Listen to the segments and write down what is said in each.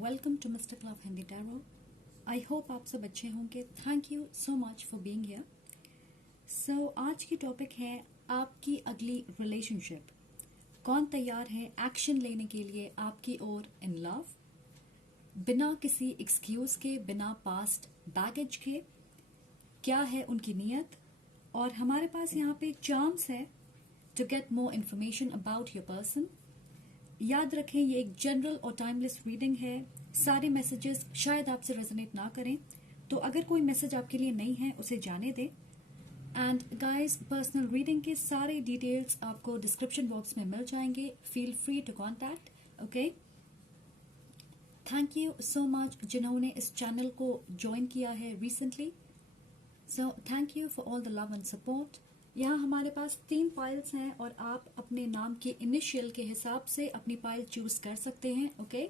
Welcome to mister club Hindi tarot. I hope आप सब अच्छे होंगे। Thank you so much for being here. So आज की टॉपिक है आपकी अगली रिलेशनशिप। कौन तैयार है एक्शन लेने के लिए आपकी ओर इन लव, बिना किसी एक्सक्यूज के, बिना पास्ट बैगेज के? क्या है उनकी नीयत? और हमारे पास यहाँ पे चांस है to get more information about your person. याद रखें, ये एक जनरल और टाइमलेस रीडिंग है। सारे मैसेजेस शायद आपसे रेजोनेट ना करें, तो अगर कोई मैसेज आपके लिए नहीं है उसे जाने दें। एंड गाइस, पर्सनल रीडिंग के सारे डिटेल्स आपको डिस्क्रिप्शन बॉक्स में मिल जाएंगे। Feel free to contact. Okay, thank you so much जिन्होंने इस चैनल को ज्वाइन किया है recently. So thank you for all the love and support. यहाँ हमारे पास 3 पाइल्स हैं और आप अपने नाम के इनिशियल के हिसाब से अपनी पाइल चूज कर सकते हैं। ओके,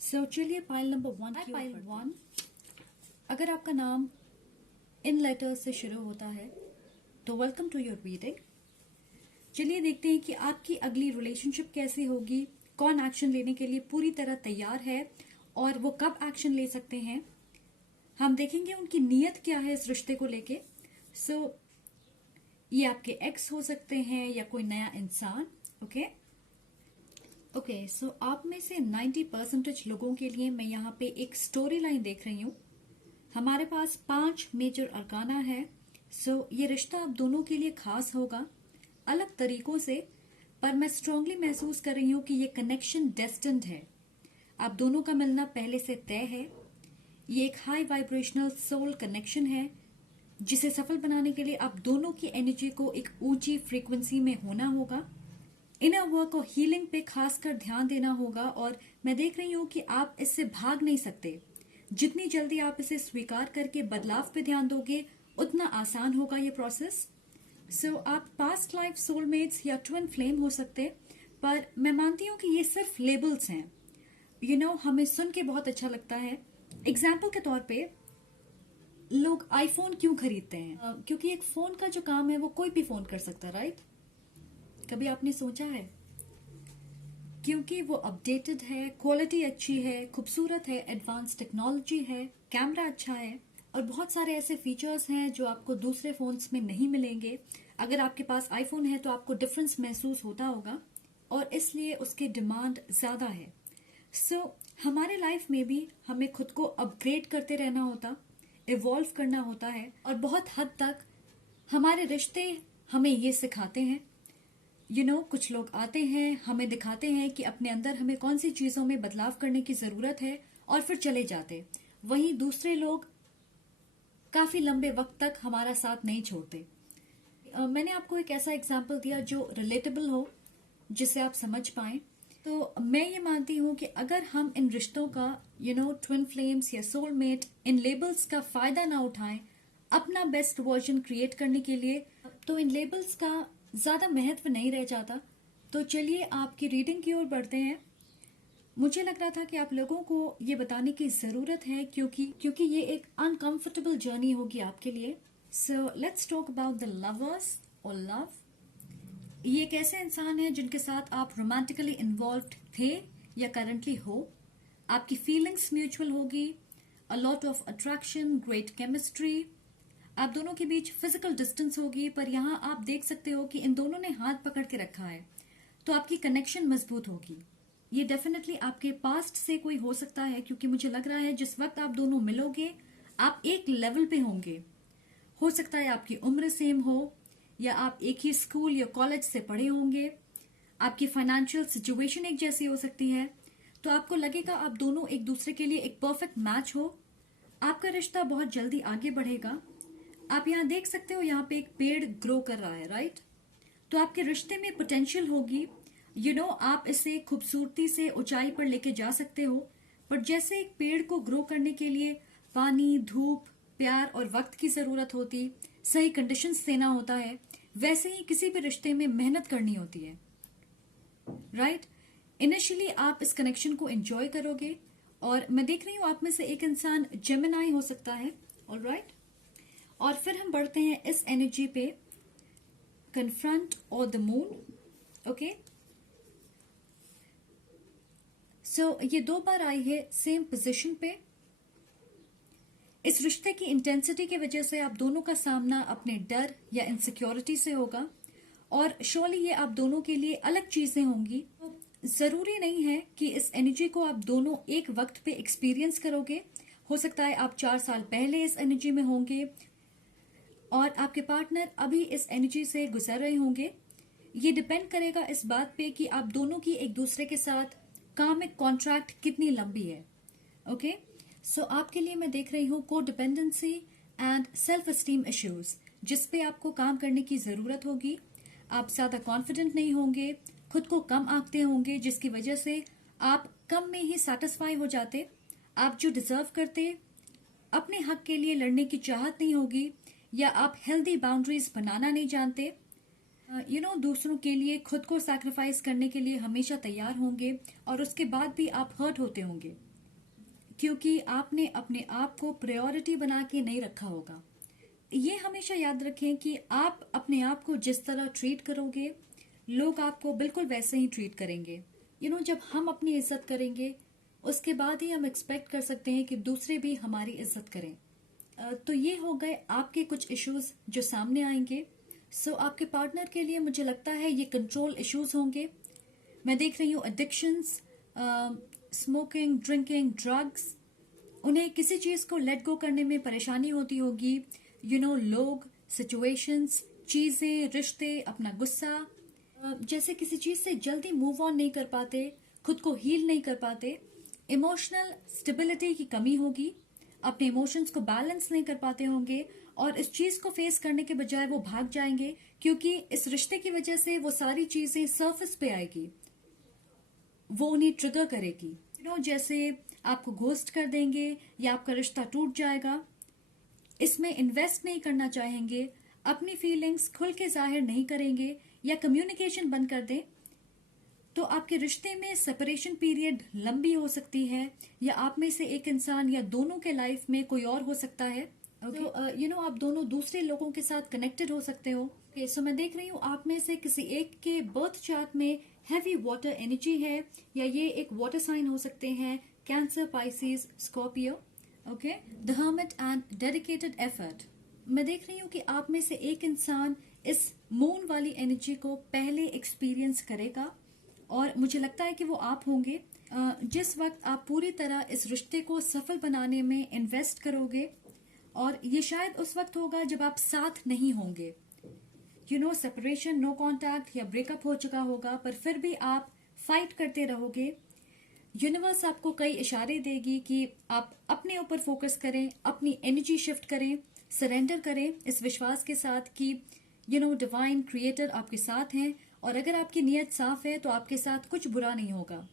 सो चलिए पाइल नंबर 1 की पाइल 1। अगर आपका नाम इन लेटर से शुरू होता है तो वेलकम टू योर रीडिंग। चलिए देखते हैं कि आपकी अगली रिलेशनशिप कैसी होगी, कौन एक्शन लेने के लिए पूरी तरह तैयार है और वो कब एक्शन ले सकते हैं। हम देखेंगे उनकी नीयत क्या है इस रिश्ते को लेके। सो ये आपके एक्स हो सकते हैं या कोई नया इंसान। ओके, सो आप में से 90% लोगों के लिए मैं यहाँ पे एक स्टोरी लाइन देख रही हूँ। हमारे पास 5 मेजर अरकाना है। सो ये रिश्ता आप दोनों के लिए खास होगा, अलग तरीकों से, पर मैं स्ट्रांगली महसूस कर रही हूँ कि ये कनेक्शन डेस्टिन्ड है। आप दोनों का मिलना पहले से तय है। ये एक हाई वाइब्रेशनल सोल कनेक्शन है जिसे सफल बनाने के लिए आप दोनों की एनर्जी को एक ऊंची फ्रीक्वेंसी में होना होगा। इनर वर्क और हीलिंग पे खासकर ध्यान देना होगा और मैं देख रही हूँ कि आप इससे भाग नहीं सकते। जितनी जल्दी आप इसे स्वीकार करके बदलाव पे ध्यान दोगे उतना आसान होगा ये प्रोसेस। सो आप पास्ट लाइफ सोलमेट्स या ट्विन फ्लेम हो सकते, पर मैं मानती हूँ कि ये सिर्फ लेबल्स हैं। हमें सुन के बहुत अच्छा लगता है। एग्जाम्पल के तौर पे, लोग आईफोन क्यों खरीदते हैं? क्योंकि एक फोन का जो काम है वो कोई भी फोन कर सकता, राइट? कभी आपने सोचा है? क्योंकि वो अपडेटेड है, क्वालिटी अच्छी है, खूबसूरत है, एडवांस टेक्नोलॉजी है, कैमरा अच्छा है और बहुत सारे ऐसे फीचर्स हैं जो आपको दूसरे फोन्स में नहीं मिलेंगे। अगर आपके पास आईफोन है तो आपको डिफरेंस महसूस होता होगा और इसलिए उसकी डिमांड ज्यादा है। सो हमारे लाइफ में भी हमें खुद को अपग्रेड करते रहना होता, इवॉल्व करना होता है और बहुत हद तक हमारे रिश्ते हमें ये सिखाते हैं। कुछ लोग आते हैं, हमें दिखाते हैं कि अपने अंदर हमें कौन सी चीजों में बदलाव करने की जरूरत है और फिर चले जाते। वहीं दूसरे लोग काफी लंबे वक्त तक हमारा साथ नहीं छोड़ते। मैंने आपको एक ऐसा एग्जाम्पल दिया जो रिलेटेबल हो, जिसे आप समझ पाए। तो मैं ये मानती हूँ कि अगर हम इन रिश्तों का ट्विन फ्लेम्स या सोलमेट, इन लेबल्स का फायदा ना उठाएं अपना बेस्ट वर्जन क्रिएट करने के लिए, तो इन लेबल्स का ज्यादा महत्व नहीं रह जाता। तो चलिए आपकी रीडिंग की ओर बढ़ते हैं। मुझे लग रहा था कि आप लोगों को ये बताने की जरूरत है क्योंकि ये एक अनकंफर्टेबल जर्नी होगी आपके लिए। So let's talk about the lovers और लव। ये एक ऐसे इंसान है जिनके साथ आप रोमांटिकली इन्वॉल्व थे या करंटली हो। आपकी फीलिंग्स म्यूचुअल होगी, a lot of attraction, great chemistry. आप दोनों के बीच फिजिकल डिस्टेंस होगी, पर यहाँ आप देख सकते हो कि इन दोनों ने हाथ पकड़ के रखा है, तो आपकी कनेक्शन मजबूत होगी। ये डेफिनेटली आपके पास्ट से कोई हो सकता है, क्योंकि मुझे लग रहा है जिस वक्त आप दोनों मिलोगे आप एक लेवल पे होंगे। हो सकता है आपकी उम्र सेम हो या आप एक ही स्कूल या कॉलेज से पढ़े होंगे। आपकी फाइनेंशियल सिचुएशन एक जैसी हो सकती है, तो आपको लगेगा आप दोनों एक दूसरे के लिए एक परफेक्ट मैच हो। आपका रिश्ता बहुत जल्दी आगे बढ़ेगा। आप यहाँ देख सकते हो, यहाँ पे एक पेड़ ग्रो कर रहा है, राइट? तो आपके रिश्ते में पोटेंशियल होगी। आप इसे खूबसूरती से ऊंचाई पर लेके जा सकते हो, पर जैसे एक पेड़ को ग्रो करने के लिए पानी, धूप, प्यार और वक्त की जरूरत होती, सही कंडीशंस देना होता है, वैसे ही किसी भी रिश्ते में मेहनत करनी होती है, राइट? इनिशियली आप इस कनेक्शन को एंजॉय करोगे और मैं देख रही हूं आप में से एक इंसान जेमिनाई हो सकता है, ऑलराइट? और फिर हम बढ़ते हैं इस एनर्जी पे confront or the moon. Okay. So ये 2 बार आई है सेम पोजीशन पे. इस रिश्ते की इंटेंसिटी की वजह से आप दोनों का सामना अपने डर या इनसिक्योरिटी से होगा और श्योरली ये आप दोनों के लिए अलग चीजें होंगी. जरूरी नहीं है कि इस एनर्जी को आप दोनों एक वक्त पे एक्सपीरियंस करोगे. हो सकता है आप 4 साल पहले इस एनर्जी में होंगे और आपके पार्टनर अभी इस एनर्जी से गुजर रहे होंगे. ये डिपेंड करेगा इस बात पे कि आप दोनों की एक दूसरे के साथ कार्मिक कॉन्ट्रैक्ट कितनी लंबी है. ओके. सो आपके लिए मैं देख रही हूँ को dependency and self esteem issues, जिसपे आपको काम करने की जरूरत होगी. आप ज्यादा कॉन्फिडेंट नहीं होंगे, खुद को कम आंकते होंगे, जिसकी वजह से आप कम में ही सेटिस्फाई हो जाते. आप जो डिजर्व करते, अपने हक के लिए लड़ने की चाहत नहीं होगी, या आप हेल्दी बाउंड्रीज बनाना नहीं जानते. दूसरों के लिए खुद को सैक्रिफाइस करने के लिए हमेशा तैयार होंगे और उसके बाद भी आप हर्ट होते होंगे क्योंकि आपने अपने आप को प्रायोरिटी बना के नहीं रखा होगा. ये हमेशा याद रखें कि आप अपने आप को जिस तरह ट्रीट करोगे, लोग आपको बिल्कुल वैसे ही ट्रीट करेंगे. जब हम अपनी इज्जत करेंगे, उसके बाद ही हम एक्सपेक्ट कर सकते हैं कि दूसरे भी हमारी इज्जत करें. तो ये हो गए आपके कुछ इश्यूज जो सामने आएंगे. सो आपके पार्टनर के लिए मुझे लगता है ये कंट्रोल इश्यूज होंगे. मैं देख रही हूँ एडिक्शंस, स्मोकिंग, ड्रिंकिंग, ड्रग्स. उन्हें किसी चीज को लेट गो करने में परेशानी होती होगी. लोग, सिचुएशंस, चीजें, रिश्ते, अपना गुस्सा, जैसे किसी चीज से जल्दी मूव ऑन नहीं कर पाते, खुद को हील नहीं कर पाते. इमोशनल स्टेबिलिटी की कमी होगी, अपने इमोशंस को बैलेंस नहीं कर पाते होंगे और इस चीज को फेस करने के बजाय वो भाग जाएंगे क्योंकि इस रिश्ते की वजह से वो सारी चीजें सरफेस पे आएगी, वो उन्हें ट्रिगर करेगी. जैसे आपको घोस्ट कर देंगे या आपका रिश्ता टूट जाएगा. इसमें इन्वेस्ट नहीं करना चाहेंगे, अपनी फीलिंग्स खुल के जाहिर नहीं करेंगे या कम्युनिकेशन बंद कर दें, तो आपके रिश्ते में सेपरेशन पीरियड लंबी हो सकती है या आप में से एक इंसान या दोनों के लाइफ में कोई और हो सकता है. आप दोनों दूसरे लोगों के साथ कनेक्टेड हो सकते हो. सो मैं देख रही हूँ आप में से किसी एक के बर्थ चार्ट में हैवी वाटर एनर्जी है या ये एक वाटर साइन हो सकते हैं, cancer, Pisces, Scorpio. Okay. The hermit and dedicated effort. मैं देख रही हूँ कि आप में से एक इंसान इस मून वाली एनर्जी को पहले एक्सपीरियंस करेगा और मुझे लगता है कि वो आप होंगे. जिस वक्त आप पूरी तरह इस रिश्ते को सफल बनाने में इन्वेस्ट करोगे और ये शायद उस वक्त होगा जब आप साथ नहीं होंगे. सेपरेशन, नो कांटेक्ट या ब्रेकअप हो चुका होगा, पर फिर भी आप फाइट करते रहोगे. यूनिवर्स आपको कई इशारे देगी कि आप अपने ऊपर फोकस करें, अपनी एनर्जी शिफ्ट करें, सरेंडर करें इस विश्वास के साथ कि डिवाइन क्रिएटर आपके साथ हैं और अगर आपकी नीयत साफ है तो आपके साथ कुछ बुरा नहीं होगा.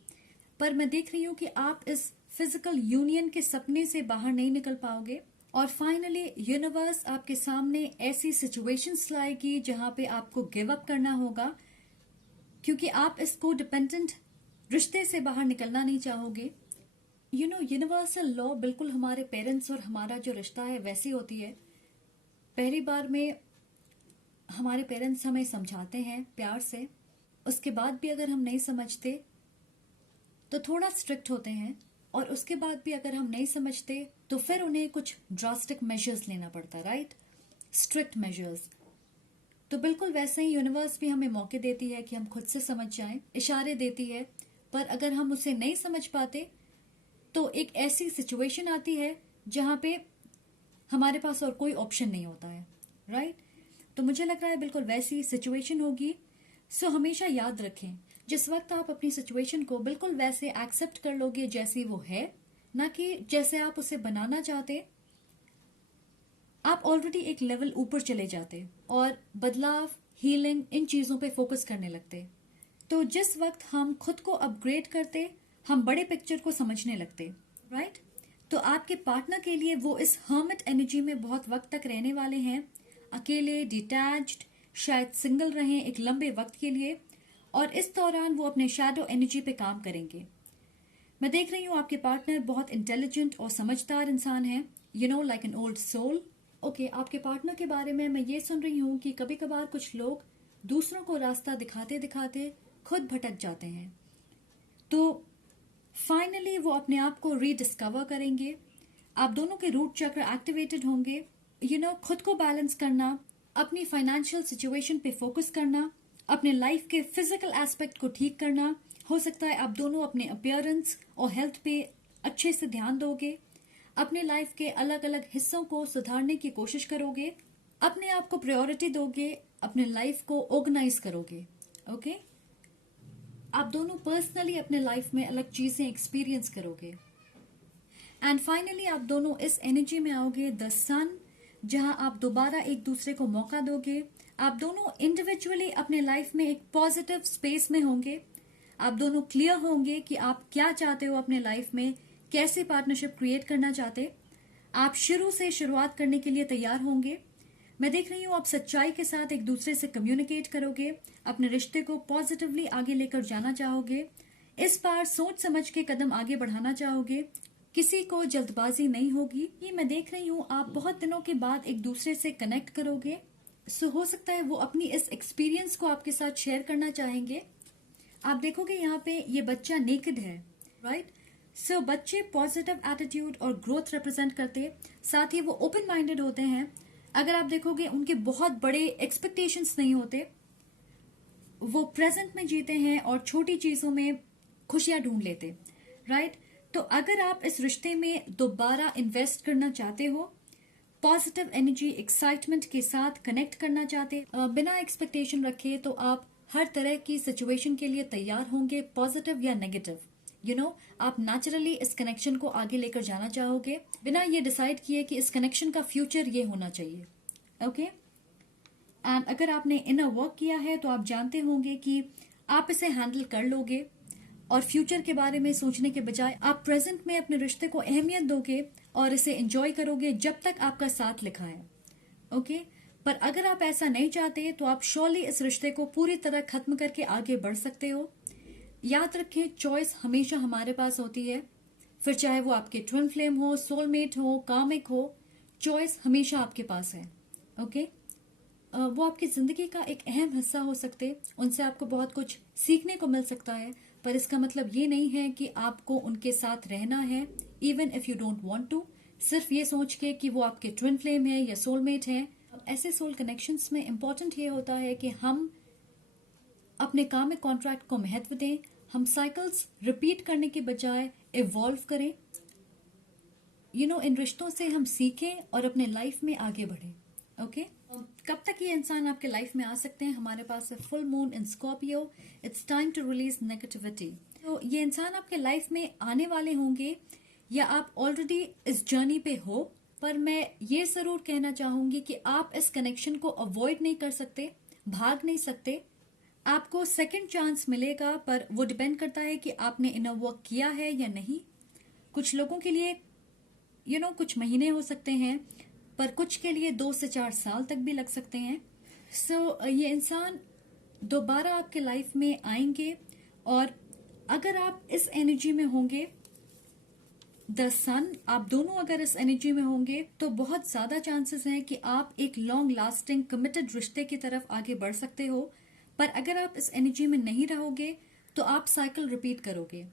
पर मैं देख रही हूँ कि आप इस फिजिकल यूनियन के सपने से बाहर नहीं निकल पाओगे और फाइनली यूनिवर्स आपके सामने ऐसी सिचुएशंस लाएगी जहां पे आपको गिव अप करना होगा क्योंकि आप इस को डिपेंडेंट रिश्ते से बाहर निकलना नहीं चाहोगे. यूनिवर्सल लॉ बिल्कुल हमारे पेरेंट्स और हमारा जो रिश्ता है वैसी होती है. पहली बार में हमारे पेरेंट्स हमें समझाते हैं प्यार से, उसके बाद भी अगर हम नहीं समझते तो थोड़ा स्ट्रिक्ट होते हैं और उसके बाद भी अगर हम नहीं समझते तो फिर उन्हें कुछ ड्रास्टिक मेजर्स लेना पड़ता है. राइट. Strict measures. तो बिल्कुल वैसे ही यूनिवर्स भी हमें मौके देती है कि हम खुद से समझ जाएं, इशारे देती है, पर अगर हम उसे नहीं समझ पाते तो एक ऐसी सिचुएशन आती है जहां पे हमारे पास और कोई ऑप्शन नहीं होता है. राइट. तो मुझे लग रहा है बिल्कुल वैसी सिचुएशन होगी. सो हमेशा याद रखें, जिस वक्त आप अपनी सिचुएशन को बिल्कुल वैसे एक्सेप्ट कर लोगे जैसी वो है, ना कि जैसे आप उसे बनाना चाहते, आप ऑलरेडी एक लेवल ऊपर चले जाते और बदलाव, हीलिंग, इन चीजों पे फोकस करने लगते. तो जिस वक्त हम खुद को अपग्रेड करते, हम बड़े पिक्चर को समझने लगते. राइट. तो आपके पार्टनर के लिए वो इस हर्मिट एनर्जी में बहुत वक्त तक रहने वाले हैं, अकेले, डिटैच्ड, शायद सिंगल रहें एक लंबे वक्त के लिए और इस दौरान वो अपने शैडो एनर्जी पे काम करेंगे. मैं देख रही हूँ आपके पार्टनर बहुत इंटेलिजेंट और समझदार इंसान है, like an old soul. Okay. आपके पार्टनर के बारे में मैं ये सुन रही हूँ कि कभी कभार कुछ लोग दूसरों को रास्ता दिखाते दिखाते खुद भटक जाते हैं। तो फाइनली वो अपने आप को रीडिस्कवर करेंगे। आप दोनों के रूट चक्र एक्टिवेटेड होंगे। खुद को बैलेंस करना, अपनी फाइनेंशियल सिचुएशन पे फोकस करना, अपने लाइफ के फिजिकल एस्पेक्ट को ठीक करना। हो सकता है आप दोनों अपने अपीयरेंस और हेल्थ पे अच्छे से ध्यान दोगे। अपने लाइफ के अलग अलग हिस्सों को सुधारने की कोशिश करोगे। अपने आप को प्रायोरिटी दोगे। अपने लाइफ को ऑर्गेनाइज करोगे। ओके, आप दोनों पर्सनली अपने लाइफ में अलग चीजें एक्सपीरियंस करोगे। एंड फाइनली आप दोनों इस एनर्जी में आओगे, द सन, जहां आप दोबारा एक दूसरे को मौका दोगे। आप दोनों इंडिविजुअली अपने लाइफ में एक पॉजिटिव स्पेस में होंगे। आप दोनों क्लियर होंगे कि आप क्या चाहते हो अपने लाइफ में, कैसे पार्टनरशिप क्रिएट करना चाहते। आप शुरू से शुरुआत करने के लिए तैयार होंगे। मैं देख रही हूँ आप सच्चाई के साथ एक दूसरे से कम्युनिकेट करोगे, अपने रिश्ते को पॉजिटिवली आगे लेकर जाना चाहोगे। इस बार सोच समझ के कदम आगे बढ़ाना चाहोगे। किसी को जल्दबाजी नहीं होगी। ये मैं देख रही हूँ आप बहुत दिनों के बाद एक दूसरे से कनेक्ट करोगे। सो हो सकता है वो अपनी इस एक्सपीरियंस को आपके साथ शेयर करना चाहेंगे। आप देखोगे यहाँ पे ये बच्चा नेकेड है, राइट। सो बच्चे पॉजिटिव एटीट्यूड और ग्रोथ रिप्रेजेंट करते, साथ ही वो ओपन माइंडेड होते हैं। अगर आप देखोगे उनके बहुत बड़े एक्सपेक्टेशंस नहीं होते, वो प्रेजेंट में जीते हैं और छोटी चीजों में खुशियां ढूंढ लेते, राइट। तो अगर आप इस रिश्ते में दोबारा इन्वेस्ट करना चाहते हो, पॉजिटिव एनर्जी एक्साइटमेंट के साथ कनेक्ट करना चाहते, बिना एक्सपेक्टेशन रखे, तो आप हर तरह की सिचुएशन के लिए तैयार होंगे, पॉजिटिव या नेगेटिव। आप नेचुरली इस कनेक्शन को आगे लेकर जाना चाहोगे, बिना ये डिसाइड किए कि इस कनेक्शन का फ्यूचर ये होना चाहिए। ओके, एंड अगर आपने इनर वर्क किया है तो आप जानते होंगे कि आप इसे हैंडल कर लोगे और फ्यूचर के बारे में सोचने के बजाय आप प्रेजेंट में अपने रिश्ते को अहमियत दोगे और इसे एंजॉय करोगे जब तक आपका साथ लिखा है। ओके, पर अगर आप ऐसा नहीं चाहते तो आप श्योरली इस रिश्ते को पूरी तरह खत्म करके आगे बढ़ सकते हो। याद रखें, चॉइस हमेशा हमारे पास होती है, फिर चाहे वो आपके ट्विन फ्लेम हो, सोलमेट हो, कार्मिक हो, चॉइस हमेशा आपके पास है। ओके, वो आपकी जिंदगी का एक अहम हिस्सा हो सकते, उनसे आपको बहुत कुछ सीखने को मिल सकता है, पर इसका मतलब ये नहीं है कि आपको उनके साथ रहना है, even if you don't want to, सिर्फ ये सोच के कि वो आपके ट्विन फ्लेम है या सोलमेट है। ऐसे सोल कनेक्शंस में इम्पोर्टेंट ये होता है कि हम अपने कामिक कॉन्ट्रैक्ट को महत्व दें, हम साइकिल्स रिपीट करने के बजाय इवॉल्व करें। इन रिश्तों से हम सीखें और अपने लाइफ में आगे बढ़ें। ओके, कब तक ये इंसान आपके लाइफ में आ सकते हैं? हमारे पास है full moon in Scorpio, it's time to release negativity. तो ये इंसान आपके लाइफ में आने वाले होंगे या आप ऑलरेडी इस जर्नी पे हो, पर मैं ये जरूर कहना चाहूंगी कि आप इस कनेक्शन को अवॉइड नहीं कर सकते, भाग नहीं सकते। आपको सेकंड चांस मिलेगा, पर वो डिपेंड करता है कि आपने इनर वर्क किया है या नहीं। कुछ लोगों के लिए कुछ महीने हो सकते हैं, पर कुछ के लिए 2 से 4 साल तक भी लग सकते हैं। सो ये इंसान दोबारा आपके लाइफ में आएंगे, और अगर आप इस एनर्जी में होंगे, द सन, आप दोनों अगर इस एनर्जी में होंगे तो बहुत ज्यादा चांसेस हैं कि आप एक लॉन्ग लास्टिंग कमिटेड रिश्ते की तरफ आगे बढ़ सकते हो। पर अगर आप इस एनर्जी में नहीं रहोगे तो आप साइकिल रिपीट करोगे।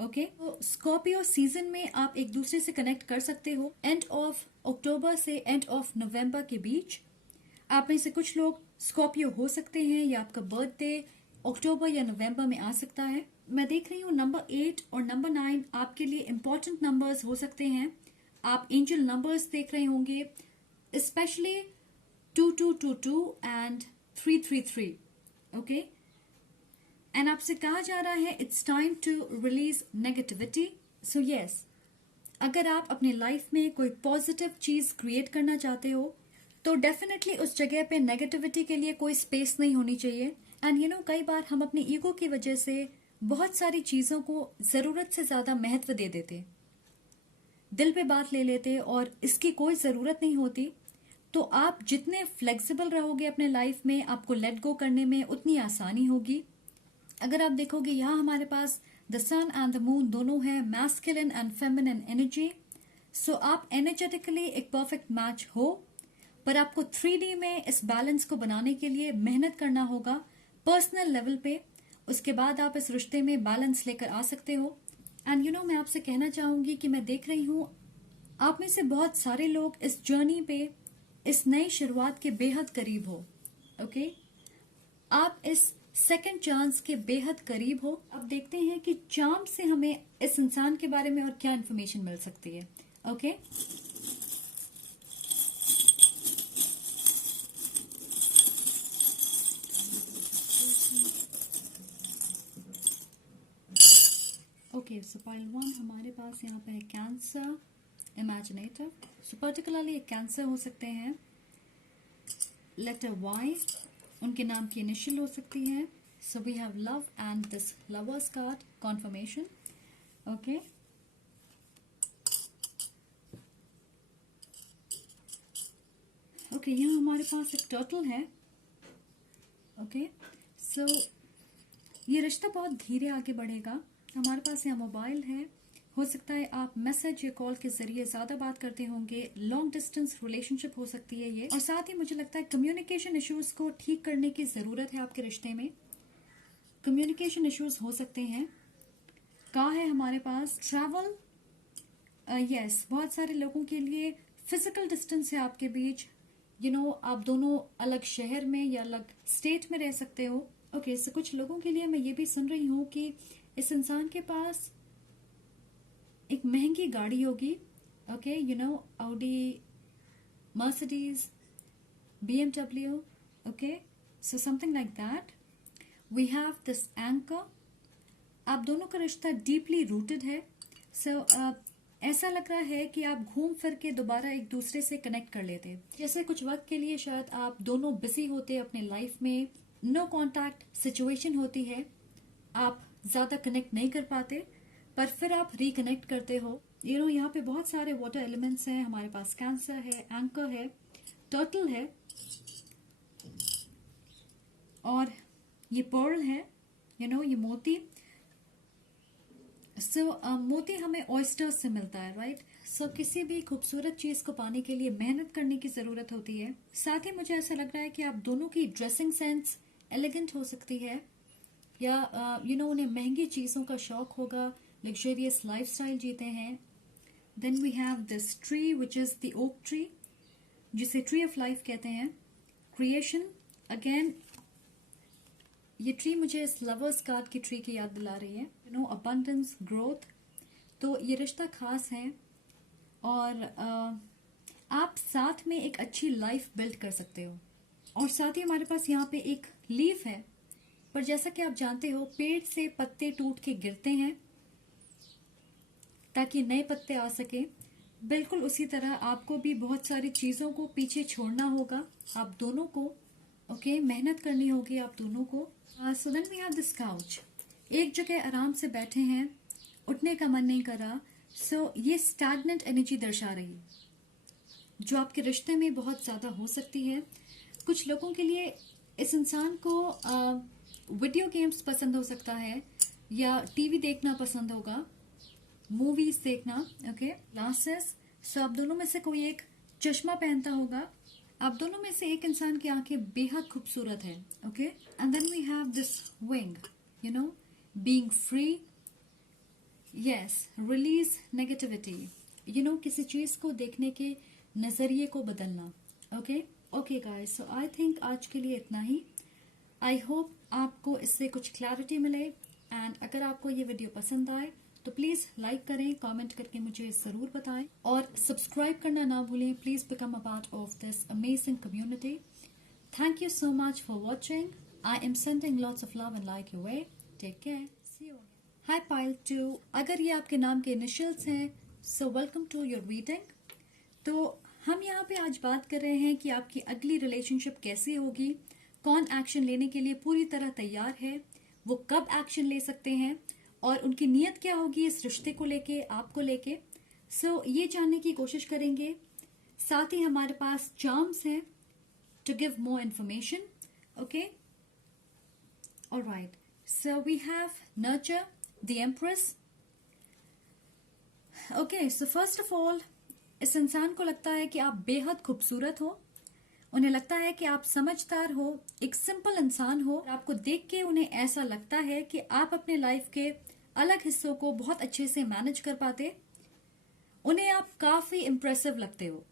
ओके, तो स्कॉर्पियो सीजन में आप एक दूसरे से कनेक्ट कर सकते हो एंड ऑफ अक्टूबर से एंड ऑफ नवंबर के बीच। आप में से कुछ लोग स्कॉर्पियो हो सकते हैं या आपका बर्थडे अक्टूबर या नवंबर में आ सकता है। मैं देख रही हूँ नंबर 8 और नंबर 9 आपके लिए इंपॉर्टेंट नंबर्स हो सकते हैं। आप एंजल नंबर्स देख रहे होंगे, स्पेशली 2222 एंड 333। ओके, एंड आपसे कहा जा रहा है it's time to release negativity. So yes, अगर आप अपने लाइफ में कोई पॉजिटिव चीज क्रिएट करना चाहते हो तो डेफिनेटली उस जगह पे नेगेटिविटी के लिए कोई स्पेस नहीं होनी चाहिए। एंड कई बार हम अपनी ईगो की वजह से बहुत सारी चीजों को जरूरत से ज्यादा महत्व दे देते, दिल पे बात ले लेते और इसकी कोई जरूरत नहीं होती। तो आप जितने फ्लेक्सिबल रहोगे अपने लाइफ में, आपको लेट गो करने में उतनी आसानी होगी। अगर आप देखोगे यहाँ हमारे पास the sun and the moon दोनों हैं, masculine and feminine energy. So आप एनर्जेटिकली एक परफेक्ट मैच हो, पर आपको 3D में इस बैलेंस को बनाने के लिए मेहनत करना होगा पर्सनल लेवल पे। उसके बाद आप इस रिश्ते में बैलेंस लेकर आ सकते हो। एंड मैं आपसे कहना चाहूंगी कि मैं देख रही हूँ आप में से बहुत सारे लोग इस जर्नी पे, इस नई शुरुआत के बेहद करीब हो। ओके, आप इस सेकंड चांस के बेहद करीब हो। अब देखते हैं कि चार्म से हमें इस इंसान के बारे में और क्या इन्फॉर्मेशन मिल सकती है। ओके, ओके, सो पाइल 1 हमारे पास यहाँ पे है cancer, imaginative. So particularly cancer हो सकते हैं, लेटर वाई उनके नाम की इनिशियल हो सकती है। So we have love and this lovers card confirmation. Okay, okay, यहाँ हमारे पास एक टर्टल है। ओके, सो ये रिश्ता बहुत धीरे आगे बढ़ेगा। हमारे पास यहाँ मोबाइल है, हो सकता है आप मैसेज या कॉल के जरिए ज्यादा बात करते होंगे। लॉन्ग डिस्टेंस रिलेशनशिप हो सकती है ये। और साथ ही मुझे लगता है कम्युनिकेशन इश्यूज को ठीक करने की जरूरत है आपके रिश्ते में। कम्युनिकेशन इश्यूज हो सकते हैं। कहाँ है हमारे पास ट्रैवल, यस, बहुत सारे लोगों के लिए फिजिकल डिस्टेंस है आपके बीच। आप दोनों अलग शहर में या अलग स्टेट में रह सकते हो। ओके, सो कुछ लोगों के लिए मैं ये भी सुन रही हूँ कि इस इंसान के पास एक महंगी गाड़ी होगी। Okay, Audi, Mercedes, BMW। Okay, so something like that. We have this anchor. आप दोनों का रिश्ता डीपली रूटेड है। सो ऐसा लग रहा है कि आप घूम फिर के दोबारा एक दूसरे से कनेक्ट कर लेते। जैसे कुछ वक्त के लिए शायद आप दोनों बिजी होते अपने लाइफ में, नो कांटेक्ट सिचुएशन होती है, आप ज्यादा कनेक्ट नहीं कर पाते, पर फिर आप रिकनेक्ट करते हो। यहाँ पे बहुत सारे वाटर एलिमेंट्स हैं। हमारे पास कैंसर है, एंकर है, टर्टल है, और ये पर्ल है, ये मोती। मोती हमें ऑयस्टर्स से मिलता है, राइट। सो किसी भी खूबसूरत चीज को पाने के लिए मेहनत करने की जरूरत होती है। साथ ही मुझे ऐसा लग रहा है कि आप दोनों की ड्रेसिंग सेंस एलिगेंट हो सकती है, या उन्हें महंगी चीजों का शौक होगा, लग्जरियस लाइफस्टाइल जीते हैं। Then we have this tree which is the oak tree, जिसे ट्री ऑफ लाइफ कहते हैं। क्रिएशन, अगेन ये ट्री मुझे इस लवर्स कार्ड की ट्री की याद दिला रही है। Abundance, growth. तो ये रिश्ता खास है, और आप साथ में एक अच्छी लाइफ बिल्ड कर सकते हो। और साथ ही हमारे पास यहाँ पे एक लीफ है, पर जैसा कि आप जानते हो पेड़ से पत्ते टूट के गिरते हैं ताकि नए पत्ते आ सके। बिल्कुल उसी तरह आपको भी बहुत सारी चीजों को पीछे छोड़ना होगा, आप दोनों को। ओके, मेहनत करनी होगी आप दोनों को। So then we have this couch. एक जगह आराम से बैठे हैं, उठने का मन नहीं कर रहा। सो ये स्टैग्नेंट एनर्जी दर्शा रही है, जो आपके रिश्ते में बहुत ज्यादा हो सकती है। कुछ लोगों के लिए इस इंसान को वीडियो गेम्स पसंद हो सकता है, या टीवी देखना पसंद होगा, मूवीज देखना। Okay, glasses. सो आप दोनों में से कोई एक चश्मा पहनता होगा। आप दोनों में से एक इंसान की आंखें बेहद खूबसूरत है। Okay, and then we have this wing, being free. Yes, release negativity, किसी चीज को देखने के नजरिए को बदलना। Okay, okay guys, so I think आज के लिए इतना ही। आई होप आपको इससे कुछ क्लैरिटी मिले, एंड अगर आपको ये वीडियो पसंद आए तो प्लीज लाइक करें, कमेंट करके मुझे जरूर बताएं, और सब्सक्राइब करना ना भूलें। Please become a part of this amazing community. Thank you so much for watching. I am sending lots of love and like your way. Take care, see you again. Hi pile 2, अगर ये आपके नाम के initials हैं, so welcome to your reading. तो हम यहाँ पे आज बात कर रहे हैं कि आपकी अगली रिलेशनशिप कैसी होगी, कौन एक्शन लेने के लिए पूरी तरह तैयार है, वो कब एक्शन ले सकते हैं, और उनकी नीयत क्या होगी इस रिश्ते को लेके, आपको लेके। सो ये जानने की कोशिश करेंगे। साथ ही हमारे पास चार्म्स हैं to give more information. Okay, alright, so we have nurture, the empress. Okay, so first of all इस इंसान को लगता है कि आप बेहद खूबसूरत हो, उन्हें लगता है कि आप समझदार हो, एक सिंपल इंसान हो। आपको देख के उन्हें ऐसा लगता है कि आप अपने लाइफ के अलग हिस्सों को बहुत अच्छे से मैनेज कर पाते। उन्हें आप काफी इम्प्रेसिव लगते हो।